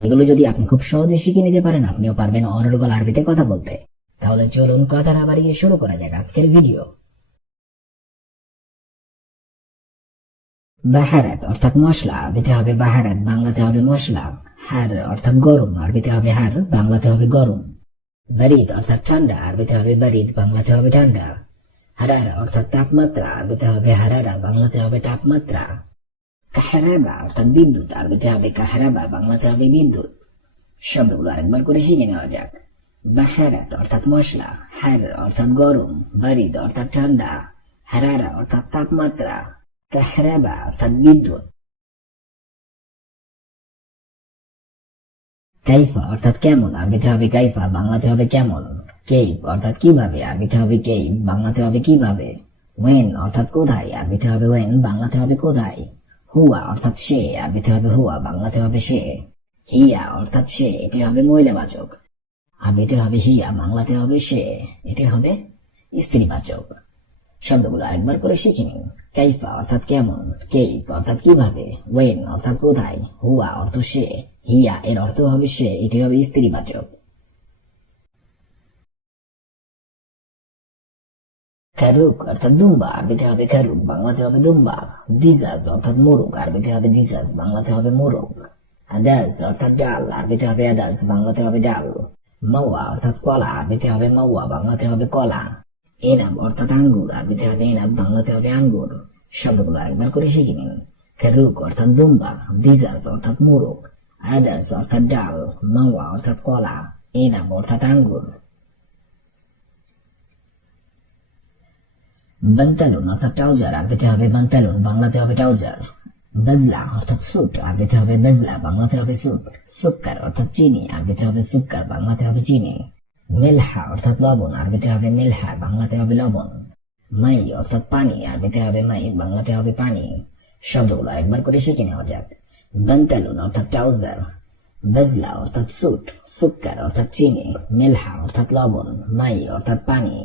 এগুলো যদি আপনি খুব সহজে শিখে নিতে পারেন, আপনিও পারবেন অনর্গল আরবিতে কথা বলতে। তাহলে চলুন কথা না বাড়িয়ে শুরু করা যাক আজকের ভিডিও। বাহারাত অর্থাৎ মশলা, আরবিতে হবে বাহারাত, বাংলাতে হবে মশলা। হার অর্থাৎ গরম, আরবিতে হবে হার, বাংলাতে হবে গরম। বারিদ অর্থাৎ ঠান্ডা, আরবিতে হবে বারিদ, বাংলাতে হবে ঠান্ডা। হারারা অর্থাৎ তাপমাত্রা, আরবিতে হবে হারারা, বাংলাতে হবে তাপমাত্রা। কাহরাবা অর্থাৎ বিদ্যুৎ, আরবিতে হবে কাহরাবা, বাংলাতে হবে বিদ্যুৎ। শব্দগুলো আরেকবার করে শিখে নেওয়া যাক। বাহারাত অর্থাৎ মশলা, হার অর্থাৎ গরম, বারিদ অর্থাৎ ঠান্ডা, হারারা অর্থাৎ তাপমাত্রা, কাহরাবা অর্থাৎ বিদ্যুৎ। কাইফা অর্থাৎ কেমন, আরবিতে হবে কাইফা, বাংলাতে হবে কেমন। কেইফ অর্থাৎ কিভাবে, আরবিতে হবে কেইফ, বাংলাতে হবে কিভাবে। ওয়েন অর্থাৎ কোথায়, আরবিতে হবে ওয়েন, বাংলাতে হবে কোথায়। হুয়া অর্থাৎ সে, আরবিতে হবে হুয়া, বাংলাতে হবে সে। হিয়া অর্থাৎ সে, এটি হবে মহিলাবাচক, আরবিতে হবে হিয়া, বাংলাতে হবে সে, এটি হবে স্ত্রীবাচক। শব্দগুলো আরেকবার করে শিখে নিন। কাইফা অর্থাৎ কেমন, কেইফ অর্থাৎ কিভাবে, ওয়েন অর্থাৎ কোথায়, হুয়া অর্থ সে, হিয়া এর অর্থ হবে সে, এটি হবে স্ত্রীবাচক। কারুক অর্থাৎ দুম্বা, আরবিতে হবে কারুক, বাংলাতে হবে দুম্বা। দিজাজ অর্থাৎ মোরগ, আরবিতে হবে দিজাজ, বাংলাতে হবে মোরগ। আদাজ অর্থাৎ ডাল, আরবিতে হবে আদাজ, বাংলাতে হবে ডাল। মাওয়া অর্থাৎ কলা, আরবিতে হবে মাওয়া, বাংলাতে হবে কলা। এনাব অর্থাৎ আঙ্গুর, আরবিতে হবে এনাব, বাংলাতে হবে আঙ্গুর। শব্দগুলো আরেকবার করে শিখে নিন। কারুক অর্থাৎ দুম্বা, দিজাজ অর্থাৎ মোরগ, আদাজ অর্থাৎ ডাল, মাওয়া অর্থাৎ কলা, এনাব অর্থাৎ আঙ্গুর। বান্তালুন অর্থাৎ ট্রাউজার, আরবিতে হবে বান্তালুন, বাংলাতে হবে ট্রাউজার। বাজলা অর্থাৎ সুট, আরবিতে হবে বাজলা, বাংলাতে হবে সুট। সুক্কার অর্থাৎ চিনি, আরবিতে হবে সুক্কার, বাংলাতে হবে চিনি। মেলহা অর্থাৎ লবণ, আরবিতে হবে মেলহা, বাংলাতে হবে লবণ। মাই অর্থাৎ পানি, আরবিতে হবে মাই, বাংলাতে হবে পানি। শব্দগুলো আরেকবার করে শিখে নেওয়া যাক। বান্তালুন অর্থাৎ ট্রাউজার, বাজলা অর্থাৎ সুট, সুক্কার অর্থাৎ চিনি, মেলহা অর্থাৎ লবণ, মাই অর্থাৎ পানি।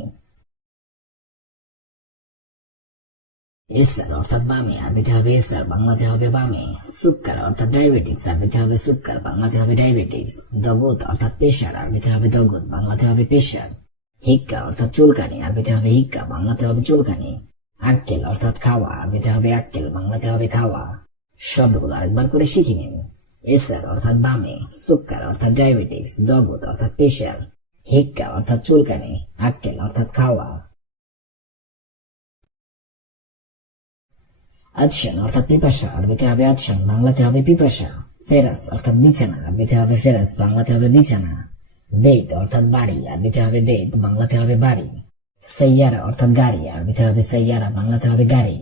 এসার অর্থাৎ বামে, আরবিতে হবে এসার, বাংলাতে হবে বামে। সুক্কার অর্থাৎ ডায়াবেটিক্স, আরবিতে হবে সুক্কার, বাংলাতে হবে ডায়াবেটিক্স। দগত অর্থাৎ পেশার, আরবিতে হবে দগত, বাংলাতে হবে পেশার। হিক্কা অর্থাৎ চুলকানি, আরবিতে হবে হিক্কা, বাংলাতে হবে চুলকানি। আক্কেল অর্থাৎ খাওয়া, আরবিতে হবে আক্কেল, বাংলাতে হবে খাওয়া। শব্দগুলো আরেকবার করে শিখে নিন। এসার অর্থাৎ বামে, সুক্কার অর্থাৎ ডায়াবেটিক্স, দগত অর্থাৎ পেশার, হিক্কা অর্থাৎ চুলকানি, আক্কেল অর্থাৎ খাওয়া। আদশান অর্থাৎ পিপাসা, আরবিতে হবে আদশান, বাংলাতে হবে পিপাসা। ফেরাস অর্থাৎ বিছানা, আরবিতে হবে ফেরাস, বাংলাতে হবে বিছানা। বেত অর্থাৎ বাড়ি, আরবিতে হবে বেত, বাংলাতে হবে বাড়ি। সাইয়ারা অর্থাৎ গাড়ি, আরবিতে হবে সাইয়ারা, বাংলাতে হবে গাড়ি।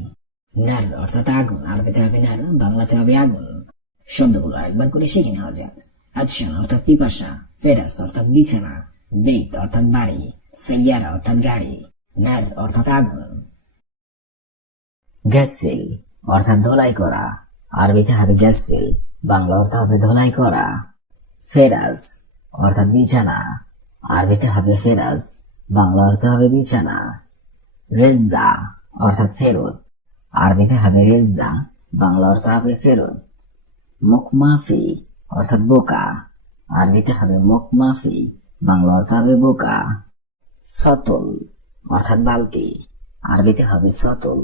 নার অর্থাৎ আগুন, আরবিতে হবে নার, বাংলাতে হবে আগুন। শব্দগুলো আরেকবার করে শিখে নেওয়া যাক। আদশান অর্থাৎ পিপাসা, ফেরাস অর্থাৎ বিছানা, বেত অর্থাৎ বাড়ি, সাইয়ারা অর্থাৎ গাড়ি, নার অর্থাৎ আগুন। গ্যাসিল অর্থাৎ ধোলাই করা, আরবিতে হবে গ্যাসিল, বাংলা অর্থ হবে ধোলাই করা। ফেরাজ অর্থাৎ বিছানা, আরবিতে হবে ফেরাজ, বাংলা অর্থ হবে বিছানা। রেজ্জা অর্থাৎ ফেরত, আরবিতে হবে রেজ্জা, বাংলা অর্থ হবে ফেরত। মুখমাফি অর্থাৎ বোকা, আরবিতে হবে মুখমাফি, বাংলা অর্থ হবে বোকা। সতল অর্থাৎ বালতি, আরবিতে হবে সতল,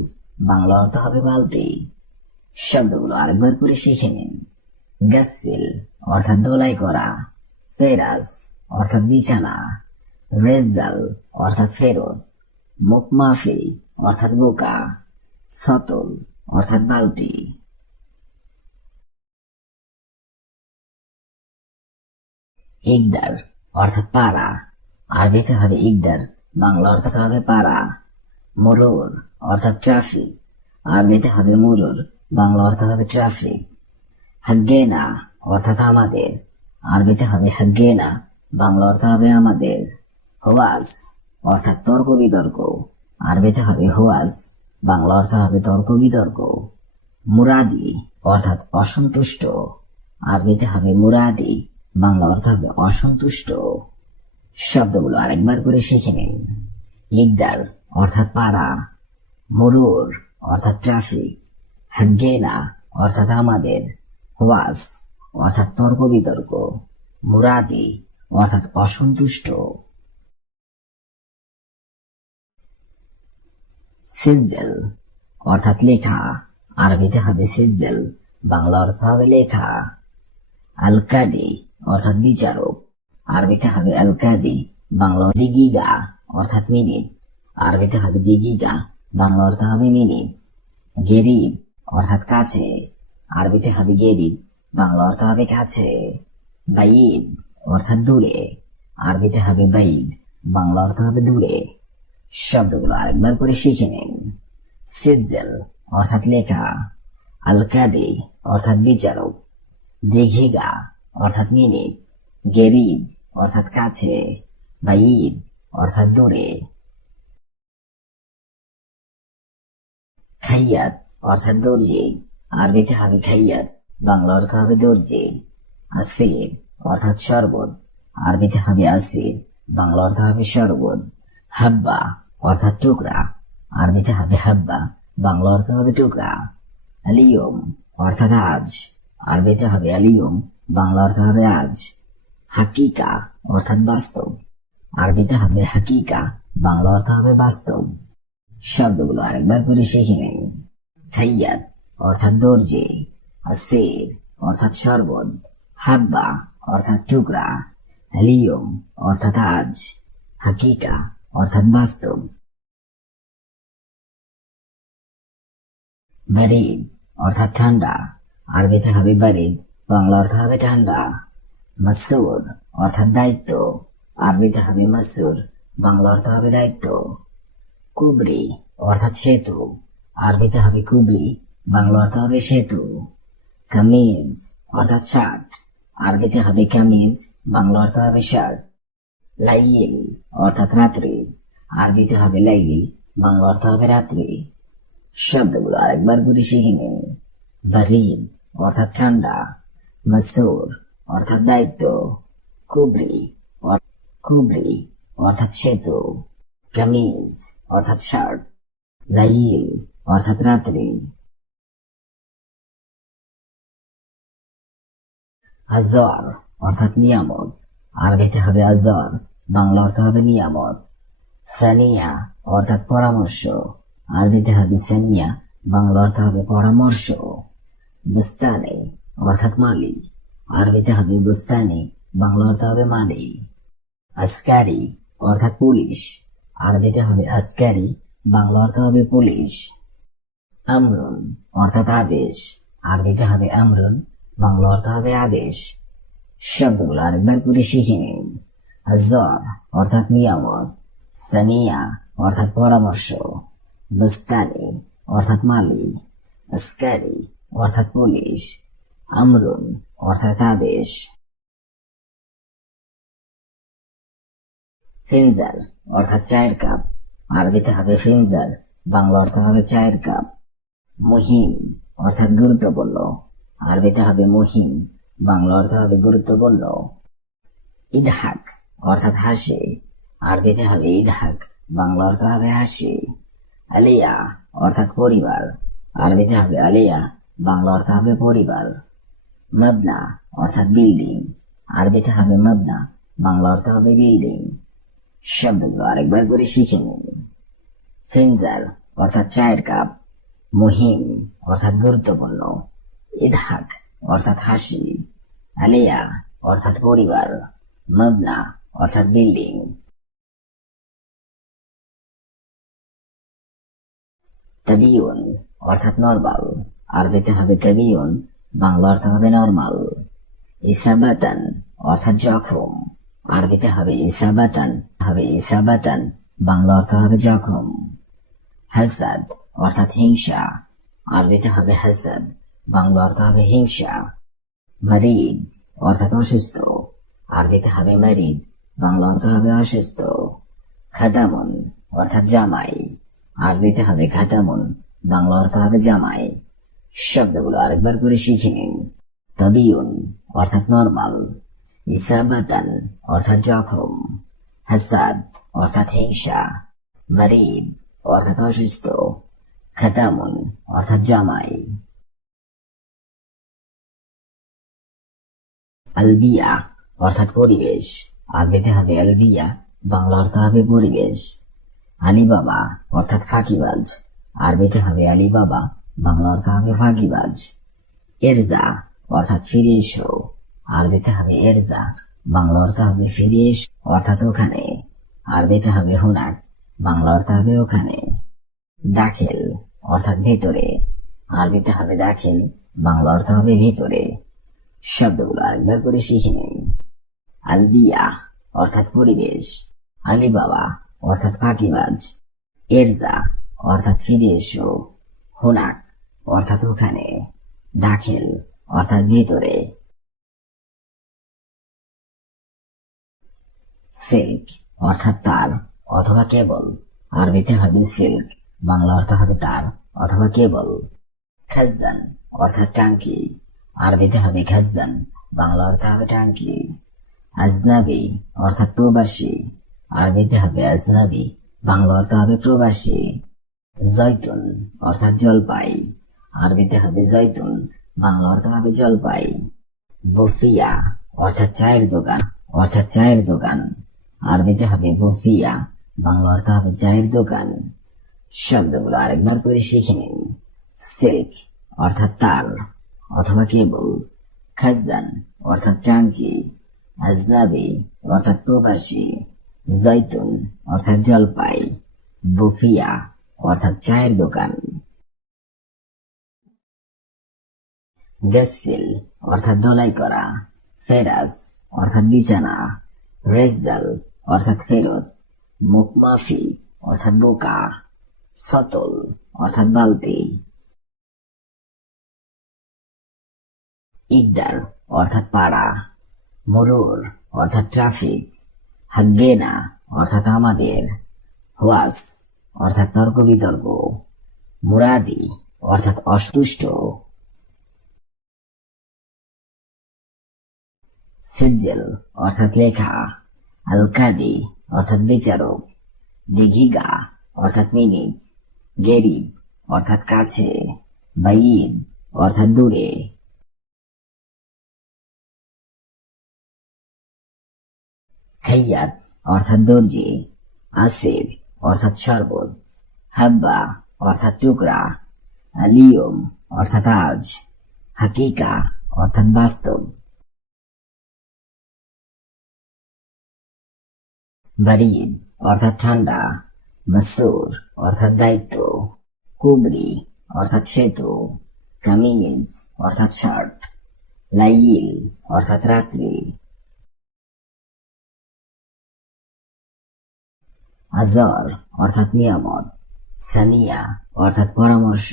বাংলা অর্থ হবে বালতি। শব্দগুলো আরেকবার করে শিখে নিন। গাসিল অর্থাৎ ধোলাই করা, ফেরাজ অর্থাৎ বিছানা, রেজাল অর্থাৎ ফেরত, মুখমাফি অর্থাৎ বোকা, সতল অর্থাৎ বালতি। ইকদার অর্থাৎ পাড়া, আরবিতে হবে ইকদার, বাংলা অর্থ হবে পাড়া। মুরুর অর্থাৎ ট্রাফিক, আরবিতে হবে মুরুর, বাংলা অর্থ হবে ট্রাফিক। হাগ্গেনা অর্থাৎ আমাদের, আরবিতে হবে হাগ্গেনা, বাংলা অর্থ হবে আমাদের। হোয়াজ অর্থাৎ তর্ক বিতর্ক, আরবিতে হবে হোয়াজ, বাংলা অর্থ হবে তর্ক বিতর্ক। মুরাদি অর্থাৎ অসন্তুষ্ট, আরবিতে হবে মুরাদি, বাংলা অর্থ হবে অসন্তুষ্ট। শব্দগুলো আরেকবার করে শিখে নিন। ইকদার অর্থাৎ পাড়া, মুরুর অর্থাৎ ট্রাফিক, হাগ্গেনা অর্থাৎ আমাদের, ওয়াজ অর্থাৎ তর্ক বিতর্ক, মুরাদি অর্থাৎ অসন্তুষ্ট, সিজ্জেল অর্থাৎ লেখা, আরবিতে হবে সিজ্জেল, বাংলা অর্থ হবে লেখা। আল কাদি অর্থাৎ বিচারক, আরবিতে হবে আল কাদি, বাংলা দিগিগা অর্থাৎ মিনিট, আরবিতে হবে দিগিগা, বাংলা অর্থ হবে মিনিট। গেরিব অর্থাৎ কাছে, আরবিতে হবে গেরিব, বাংলা অর্থ হবে কাছে। বাইদ অর্থাৎ দূরে, আরবিতে হবে বাইদ, বাংলা অর্থ হবে দূরে। শব্দগুলো আরেকবার করে শিখে নিন। সিজ্জেল অর্থাৎ লেখা, আল কাদি অর্থাৎ বিচারক, দিঘিগা অর্থাৎ মিনিট, গেরিব অর্থাৎ কাছে, বাইদ অর্থাৎ দূরে। খাইয়াত অর্থাৎ দর্জি, আরবিতে হবে খাইয়াত, বাংলা অর্থ হবে দর্জি। আসির অর্থাৎ শরবত, আরবিতে হবে আসির, বাংলা অর্থ হবে শরবত। হাব্বা অর্থাৎ টুকরা, আরবিতে হবে হাব্বা, বাংলা অর্থ হবে টুকরা। আলিয়ম অর্থাৎ আজ, আরবিতে হবে আলিয়ম, বাংলা অর্থ হবে আজ। হাকিকা অর্থাৎ বাস্তব, আরবিতে হবে হাকিকা, বাংলা অর্থ হবে বাস্তব। শব্দগুলো আরেকবার করে শিখে নিন। খাইয়াত অর্থাৎ দর্জি, আসির অর্থাৎ শরবত, হাব্বা অর্থাৎ টুকরা, আলিয়ম অর্থাৎ আজ, হাকিকা অর্থাৎ বাস্তব। বারিদ অর্থাৎ ঠান্ডা, আরবিতে হবে বারিদ, বাংলা অর্থ হবে ঠান্ডা। মাসুর অর্থাৎ দায়িত্ব, আরবিতে হবে মাসুর, বাংলা অর্থ হবে দায়িত্ব। কুবরি অর্থাৎ সেতু, আরবিতে হবে কুবরি, বাংলা অর্থ হবে সেতু। কামিজ অর্থাৎ শার্ট, আরবিতে হবে কামিজ, বাংলা অর্থ হবে শার্ট। লাইল অর্থাৎ রাত্রি, আরবিতে হবে লাইল, বাংলা অর্থ হবে রাত্রি। শব্দগুলো আরেকবার করে শিখে নিন। বারিদ অর্থাৎ ঠান্ডা, মাসুর অর্থাৎ দায়িত্ব, কুবরি অর্থাৎ সেতু, কামিজ অর্থাৎ শার্ট, লাইল অর্থাৎ রাত্রি। আজর অর্থাৎ নিয়ামত, আরবিতে হবে আজর, বাংলা অর্থ হবে নিয়ামত। সানিয়া অর্থাৎ পরামর্শ, আরবিতে হবে সানিয়া, বাংলা অর্থ হবে পরামর্শ। বুস্তানে অর্থাৎ মালি, আরবিতে হবে বুস্তানি, বাংলা অর্থ হবে মালি। আসকারি অর্থাৎ পুলিশ, আরবিতে হবে আসকারি, বাংলা অর্থ হবে পুলিশ। আমরুন অর্থাৎ আদেশ, আরবিতে হবে আমরুন, বাংলা অর্থ হবে আদেশ। শব্দগুলো আরেকবার করে শিখে নিন। আজর অর্থাৎ নিয়ামত, সানিয়া অর্থাৎ পরামর্শ, বুস্তানি অর্থাৎ মালি, আসকারি অর্থাৎ পুলিশ, আমরুন অর্থাৎ আদেশ। ফিনজার অর্থাৎ চায়ের কাপ, আরবিতে হবে ফিনজার, বাংলা অর্থ হবে চায়ের কাপ। মুহিম অর্থাৎ গুরুত্বপূর্ণ, আরবিতে হবে মুহিম, বাংলা অর্থ হবে গুরুত্বপূর্ণ। ইদহাক অর্থাৎ হাসি, আরবিতে হবে ইদহাক, বাংলা অর্থ হবে হাসি। আলিয়া অর্থাৎ পরিবার, আরবিতে হবে আলিয়া, বাংলা অর্থ হবে পরিবার। মাবনা অর্থাৎ বিল্ডিং, আরবিতে হবে মাবনা, বাংলা অর্থ হবে বিল্ডিং। শব্দগুলো আরেকবার করে শিখে নিন। ফিনজার অর্থাৎ চায়ের কাপ, মুহিম অর্থাৎ গুরুত্বপূর্ণ, ইদহাক অর্থাৎ হাসি, আলিয়া অর্থাৎ পরিবার, মাবনা অর্থাৎ বিল্ডিং। তাবিউন অর্থাৎ নরমাল, আরবিতে হবে তাবিউন, বাংলা অর্থ হবে নরমাল। ইসাবাতান অর্থাৎ জখম, আরবিতে হবে ইসাবাতান, বাংলা অর্থ হবে জখম। হাসাদ অর্থাৎ হিংসা, আরবিতে হবে হাসাদ, বাংলা অর্থ হবে হিংসা। মারিদ অর্থাৎ অসুস্থ, আরবিতে হবে মারিদ, বাংলা অর্থ হবে অসুস্থ। খাদামুন অর্থাৎ জামাই, আরবিতে হবে খাদামুন, বাংলা অর্থ হবে জামাই। শব্দগুলো আরেকবার করে শিখে নিন। তাবিউন অর্থাৎ নরমাল, ইসাবাতান অর্থাৎ জখম, হাসাদ অর্থাৎ হিংসা, মারিদ অর্থাৎ অসুস্থ, খাদামুন অর্থাৎ জামাই। আলবিয়া অর্থাৎ পরিবেশ, আরবিতে হবে আলবিয়া, বাংলা অর্থ হবে পরিবেশ। আলিবাবা অর্থাৎ ফাঁকিবাজ, আরবিতে হবে আলিবাবা, বাংলা অর্থ হবে ফাঁকিবাজ। এরজা অর্থাৎ ফিরে এসো, আরবিতে হবে এরজা, বাংলা অর্থ হবে ফিরে এসো অর্থাৎ ওখানে, আরবিতে হবে হুনাক, বাংলা অর্থ হবে ওখানে। দাখিল অর্থাৎ ভেতরে, আরবিতে হবে দাখিল, বাংলা অর্থ হবে ভেতরে। শব্দগুলো আরেকবার করে শিখে নিন। আলবিয়া অর্থাৎ পরিবেশ, আলিবাবা অর্থাৎ ফাঁকিবাজ, এরজা অর্থাৎ ফিরে এসো, হুনাক অর্থাৎ ওখানে, দাখিল অর্থাৎ ভেতরে। সিল্ক অর্থাৎ তার অথবা কেবল, আরবিতে হবে সিল্ক, বাংলা অর্থ হবে তার অথবা কেবল। খাজ্জান অর্থাৎ টাঙ্কি, আরবিতে হবে খাজ্জান, বাংলা অর্থ হবে টাঙ্কি। আজনাবি অর্থাৎ প্রবাসী, আরবিতে হবে আজনাবি, বাংলা অর্থ হবে প্রবাসী। জয়তুন অর্থাৎ জলপাই, আরবিতে হবে জয়তুন, বাংলা অর্থ হবে জলপাই। বফিয়া অর্থাৎ চায়ের দোকান, আরবিতে হবে বফিয়া, বাংলা অর্থ হবে চায়ের দোকান। শব্দগুলো আরেকবার করে শিখে নিন। সিল্ক অর্থাৎ তার অথবা কেবল, খাজ্জান অর্থাৎ টাঙ্কি, আজনাবি অর্থাৎ প্রবাসী, জৈতুন অর্থাৎ জলপাই, বফিয়া অর্থাৎ চায়ের দোকান। গাসসিল অর্থাৎ ধোলাই করা, ফেরাস অর্থাৎ বিছানা, রেজ্জাল অর্থাৎ ফেরত, মুকমাফি অর্থাৎ বোকা, সতল অর্থাৎ বালতি। ইকদার অর্থাৎ পাড়া, মুরুর অর্থাৎ ট্রাফিক, হাগ্গেনা অর্থাৎ আমাদের, ওয়াস অর্থাৎ তর্ক বিতর্ক, মুরাদি অর্থাৎ অসন্তুষ্ট। সিজ্জেল অর্থাৎ লেখা, আলকাদি অর্থাৎ বিচারক, দিঘিগা অর্থাৎ মিনিট, গেরিব অর্থাৎ কাছে, বাইদ অর্থাৎ দূরে। খাইয়াত অর্থাৎ দর্জি, আসির অর্থাৎ শরবত, হাব্বা অর্থাৎ টুকরা, আলিয়ম অর্থাৎ আজ, হাকিকা অর্থাৎ বাস্তব। বারিদ অর্থাৎ ঠান্ডা, মাসুর অর্থাৎ দায়িত্ব, কুবরি অর্থাৎ সেতু, কামিজ অর্থাৎ শার্ট, লাইল অর্থাৎ রাত্রি। আজর অর্থাৎ নিয়ামত, সানিয়া অর্থাৎ পরামর্শ,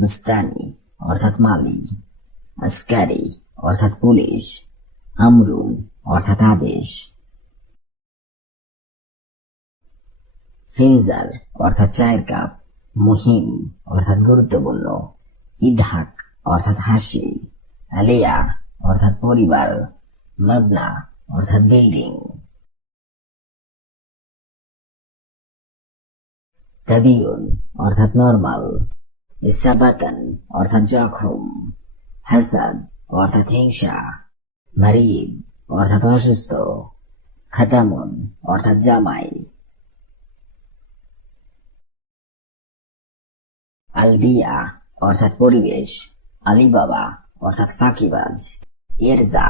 বুস্তানি অর্থাৎ মালি, আসকারি অর্থাৎ পুলিশ, আমরুন অর্থাৎ আদেশ। ফিনজার অর্থাৎ চায়ের কাপ, মুহিম অর্থাৎ গুরুত্বপূর্ণ, ইদহাক অর্থাৎ হাসি, আলিয়া অর্থাৎ পরিবার, মাবনা অর্থাৎ বিল্ডিং। তাবিউন অর্থাৎ নরমাল, ইসাবাতান অর্থাৎ জখম, হাসাদ অর্থাৎ হিংসা, মারিদ অর্থাৎ অসুস্থ, খাতামুন অর্থাৎ জামাই। আলবিয়া অর্থাৎ পরিবেশ, আলিবাবা অর্থাৎ ফাঁকিবাজ, এরজা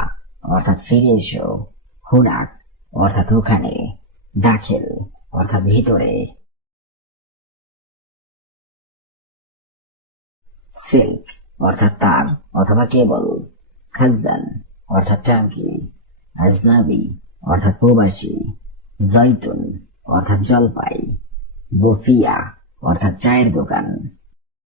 অর্থাৎ ফিরে এসো, হুনাক অর্থাৎ ওখানে, দাখিল অর্থাৎ ভিতরে। সিল্ক অর্থাৎ তার অথবা কেবল, খাজ্জান অর্থাৎ টাঙ্কি, আজনাবি অর্থাৎ প্রবাসী, জৈতুন অর্থাৎ জলপাই, বফিয়া অর্থাৎ চায়ের দোকান।